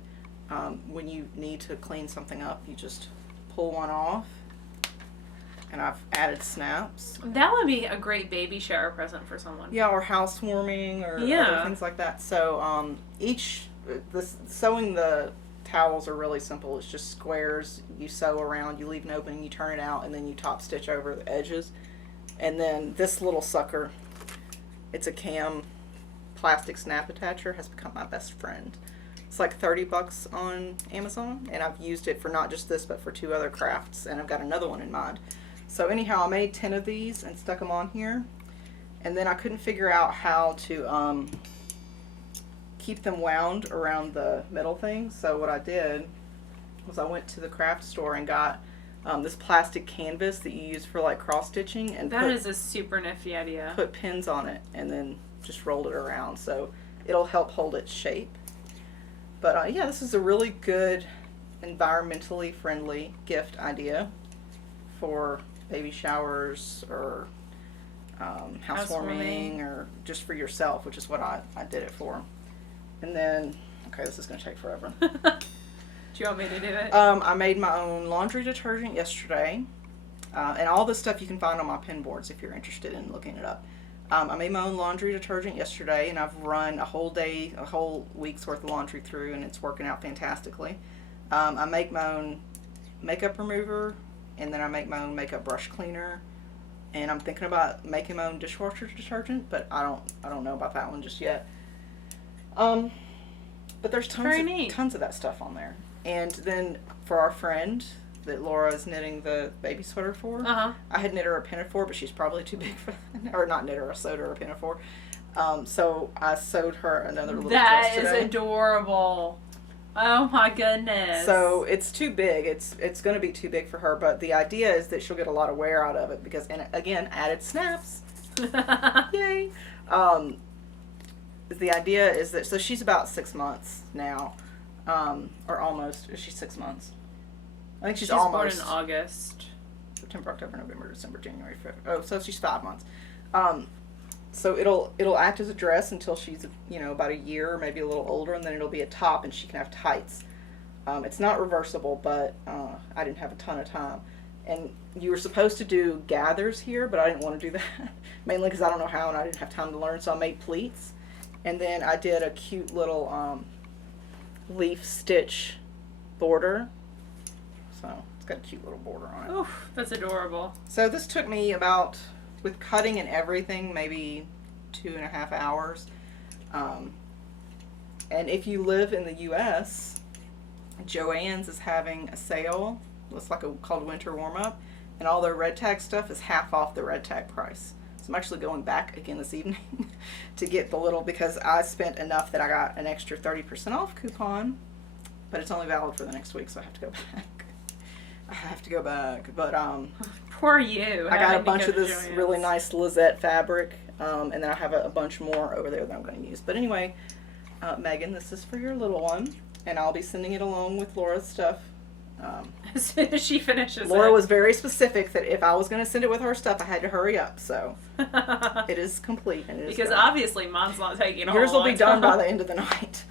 when you need to clean something up, you just pull one off. And I've added snaps. That would be a great baby shower present for someone. Yeah, or housewarming or other things like that. So sewing the towels are really simple. It's just squares. You sew around, you leave an opening, you turn it out, and then you top stitch over the edges. And then this little sucker, it's a cam plastic snap attacher, has become my best friend. It's like $30 on Amazon, and I've used it for not just this, but for 2 other crafts, and I've got another one in mind. So anyhow, I made 10 of these and stuck them on here, and then I couldn't figure out how to keep them wound around the middle thing. So what I did was I went to the craft store and got this plastic canvas that you use for like cross stitching, and that is a super nifty idea. Put pins on it and then just rolled it around, so it'll help hold its shape. But yeah, this is a really good environmentally friendly gift idea for baby showers or housewarming or just for yourself, which is what I did it for. And then, okay, this is going to take forever. Do you want me to do it? I made my own laundry detergent yesterday. And all this stuff you can find on my pin boards if you're interested in looking it up. I made my own laundry detergent yesterday, and I've run a whole week's worth of laundry through, and it's working out fantastically. I make my own makeup remover, and then I make my own makeup brush cleaner. And I'm thinking about making my own dishwasher detergent, but I don't know about that one just yet. But there's tons of that stuff on there. And then for our friend that Laura is knitting the baby sweater for, I had knit her a pinafore, but she's probably too big for that. Or not knit her, I sewed her a pinafore. So I sewed her another little dress today. That is adorable. Oh my goodness. So it's too big. It's going to be too big for her, but the idea is that she'll get a lot of wear out of it because, and again, added snaps. Yay. The idea is that, so she's about 6 months now, or almost. Is she 6 months? I think she's almost. Born in August. September, October, November, December, January, February. Oh, so she's 5 months. So it'll act as a dress until she's, about a year or maybe a little older, and then it'll be a top and she can have tights. It's not reversible, but I didn't have a ton of time. And you were supposed to do gathers here, but I didn't want to do that. Mainly because I don't know how and I didn't have time to learn, so I made pleats. And then I did a cute little leaf stitch border. So it's got a cute little border on it. Oof, that's adorable. So this took me about, with cutting and everything, maybe 2.5 hours. And if you live in the U.S., Joann's is having a sale. It's like called Winter Warm Up, and all their red tag stuff is half off the red tag price. So I'm actually going back again this evening to get the little, because I spent enough that I got an extra 30% off coupon, but it's only valid for the next week, so I have to go back. I have to go back, but poor you. I got a bunch of this really nice Lizette fabric, and then I have a bunch more over there that I'm going to use. But anyway, Megan, this is for your little one, and I'll be sending it along with Laura's stuff. As soon as she finishes Laura it. was very specific that if I was going to send it with her stuff, I had to hurry up. So it is complete. And it is because done. obviously mine's not taking a Yours whole will be lot done of by time. the end of the night.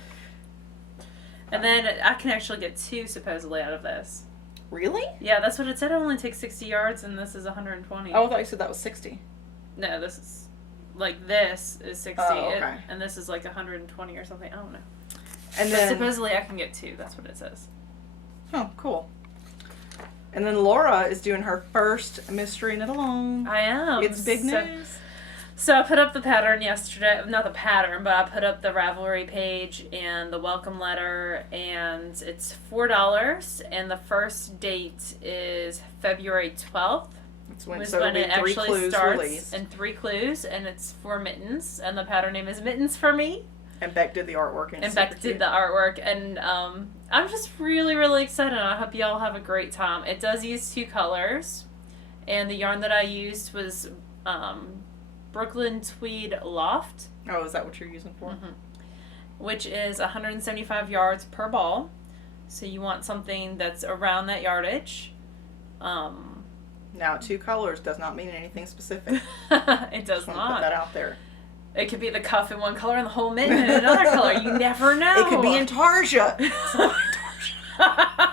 And then I can actually get 2 supposedly out of this. Really? Yeah, that's what it said. It only takes 60 yards, and this is 120. Oh, I thought you said that was 60. No, this is this is 60, Oh, okay. and this is like 120 or something. I don't know. And But then supposedly I can get 2. That's what it says. Oh, cool. And then Laura is doing her first mystery knit along. I am. It's big news. So I put up the pattern yesterday. Not the pattern, but I put up the Ravelry page and the welcome letter, and it's $4. And the first date is February 12th. It's when, Was so when it'll it be 3 actually clues starts, released. and 3 clues, and it's for mittens, and the pattern name is Mittens for Me. And Beck did the artwork. And, And Beck did the artwork, and I'm just really, really excited. I hope you all have a great time. It does use 2 colors, and the yarn that I used was Brooklyn Tweed Loft. Oh, is that what you're using for? Mm-hmm. Which is 175 yards per ball. So you want something that's around that yardage. Now, 2 colors does not mean anything specific. It does Just want to not. put that out there. It could be the cuff in one color and the whole mitten in another color. You never know. It could be Intarsia. It's not Intarsia.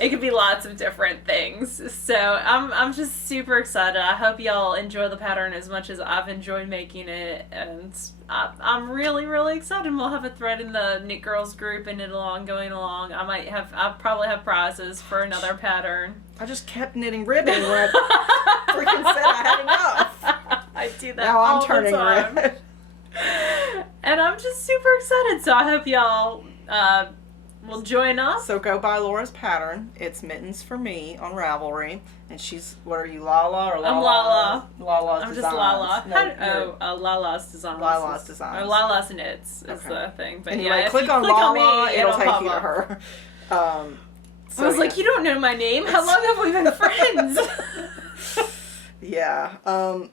It could be lots of different things. So I'm just super excited. I hope y'all enjoy the pattern as much as I've enjoyed making it, and I'm really, really excited. We'll have a thread in the Knit Girls group and knit along, going along. I'll probably have prizes for another pattern. I just kept knitting ribbon when I freaking said I had enough. I do that Now all I'm turning the time. red. And I'm just super excited. So I hope y'all will join us. So go buy Laura's pattern. It's Mittens for Me on Ravelry. And she's, what are you, Lala or Lala? I'm Lala. Lala's I'm Designs. just Lala. No, Lala's Designs. Lala's Designs. Or Lala's Knits is Okay. the thing. But anyway, yeah, if click you on click Lala, on me, it'll take pop you to up. her. I was like, you don't know my name. How long have we been friends? Yeah.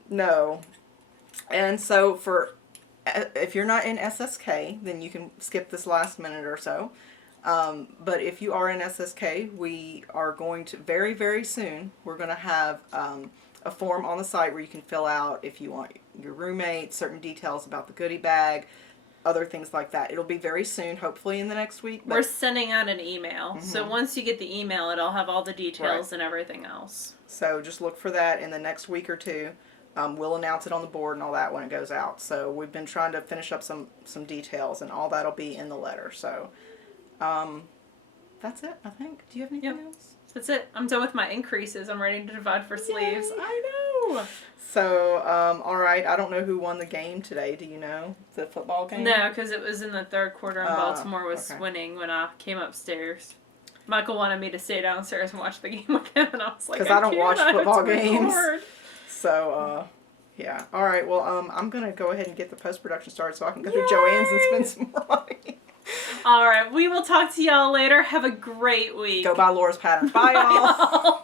No. And so if you're not in SSK, then you can skip this last minute or so. But if you are in SSK, we are going to, very, very soon, we're going to have a form on the site where you can fill out if you want your roommate, certain details about the goodie bag, other things like that. It'll be very soon, hopefully in the next week. We're sending out an email. Mm-hmm. So once you get the email, it'll have all the details and everything else. So just look for that in the next week or two. We'll announce it on the board and all that when it goes out. So we've been trying to finish up some details, and all that'll be in the letter. So that's it, I think. Do you have anything else? That's it. I'm done with my increases. I'm ready to divide for sleeves. Yay. I know. So, all right. I don't know who won the game today. Do you know? The football game? No, because it was in the third quarter and Baltimore was okay. winning when I came upstairs. Michael wanted me to stay downstairs and watch the game with him, and I was like, Because I don't watch football games. Record. So, yeah. All right. Well, I'm going to go ahead and get the post-production started so I can go to Joann's and spend some more money. All right. We will talk to y'all later. Have a great week. Go buy Laura's pattern. Bye, y'all.